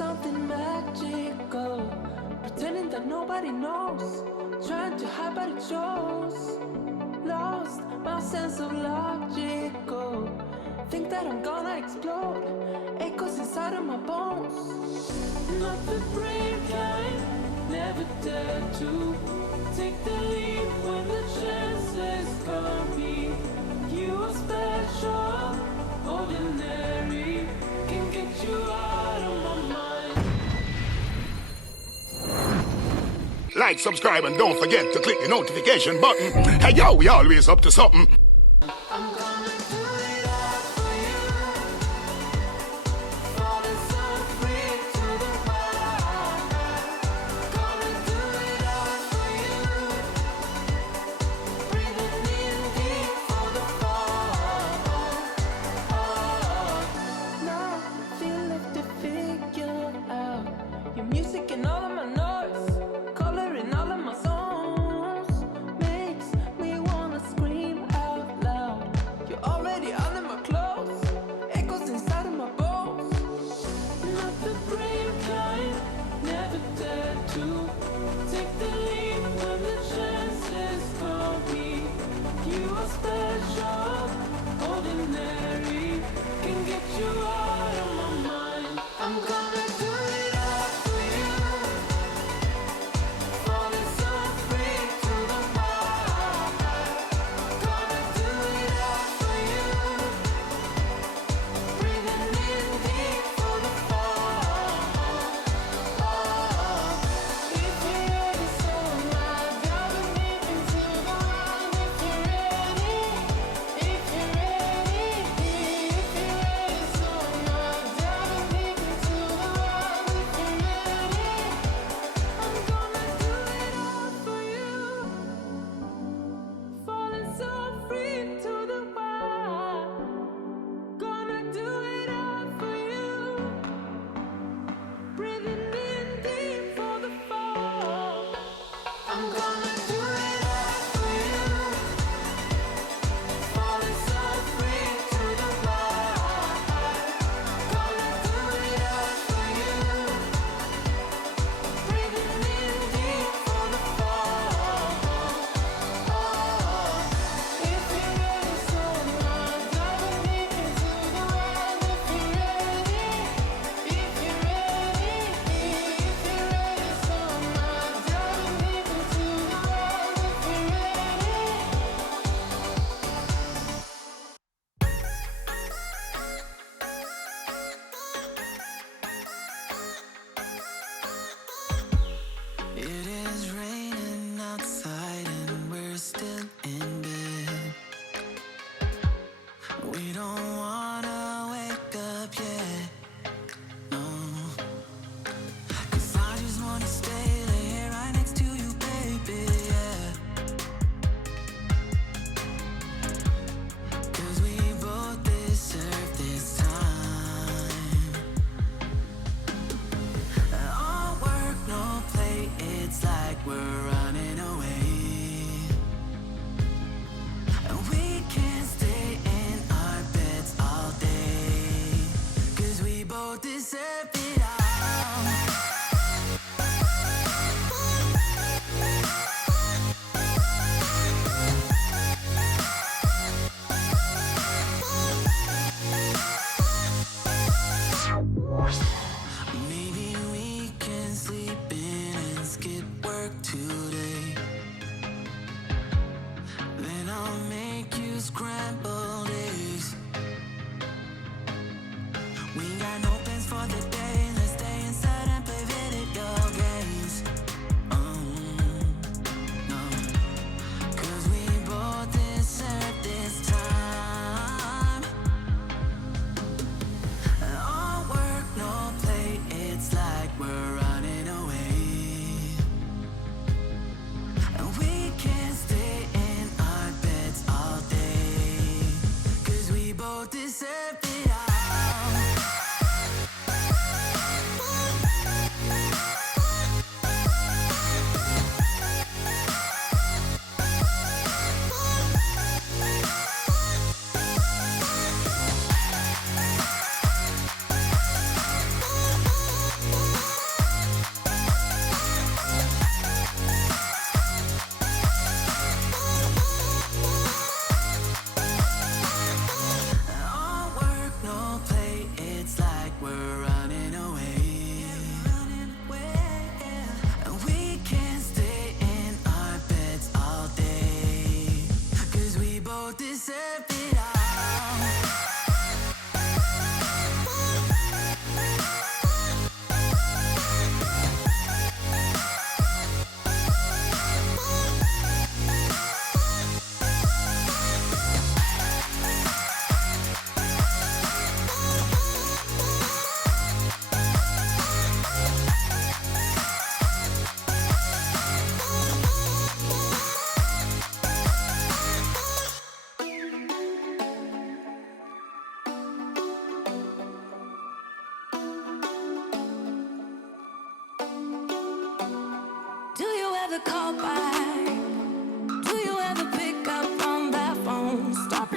something magical, pretending that nobody knows, trying to hide but it shows. Lost my sense of logical, think that I'm gonna explode, echoes inside of my bones. Not the brave kind, never dare to take the leap when the chances come. You are special, ordinary, can get you out of my mind. Like, subscribe, and don't forget to click the notification button. Hey yo, we always up to something. I'm gonna do it all for you. Falling so free to the wild. Gonna do it all for you. Breathing in deep for the fall. Now I feel left to figure out your music and all of my noise, color in all of my songs makes me wanna scream out.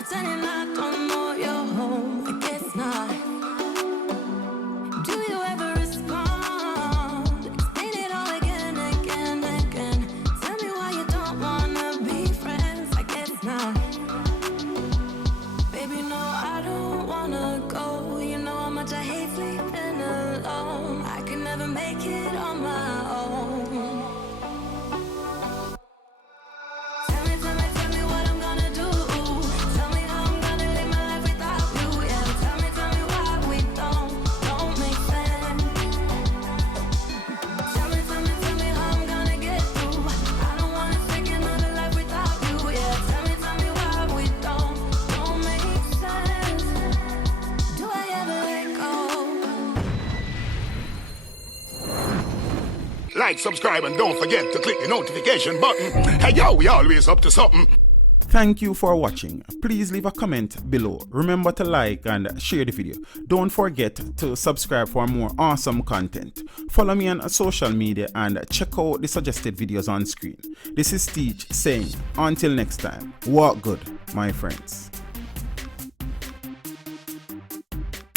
pretending I don't know your home. I guess not. Do you ever respond? Explain it all again, again, again. Tell me why you don't wanna be friends. I guess not. Baby, no, I don't wanna go. You know how much I hate sleeping alone. I can never make it on my own. Tell me what I'm gonna do. Tell me how I'm gonna live my life without you. Yeah, tell me why we don't make sense. Tell me how I'm gonna get through. I don't wanna take another life without you. Yeah, tell me why we don't make sense. Do I ever let go? Like, subscribe, and don't forget to click the notification button. Hey yo, we always up to something. Thank you for watching. Please leave a comment below. Remember to like and share the video. Don't forget to subscribe for more awesome content. Follow me on social media and check out the suggested videos on screen. This is Teach saying, until next time, walk good, my friends.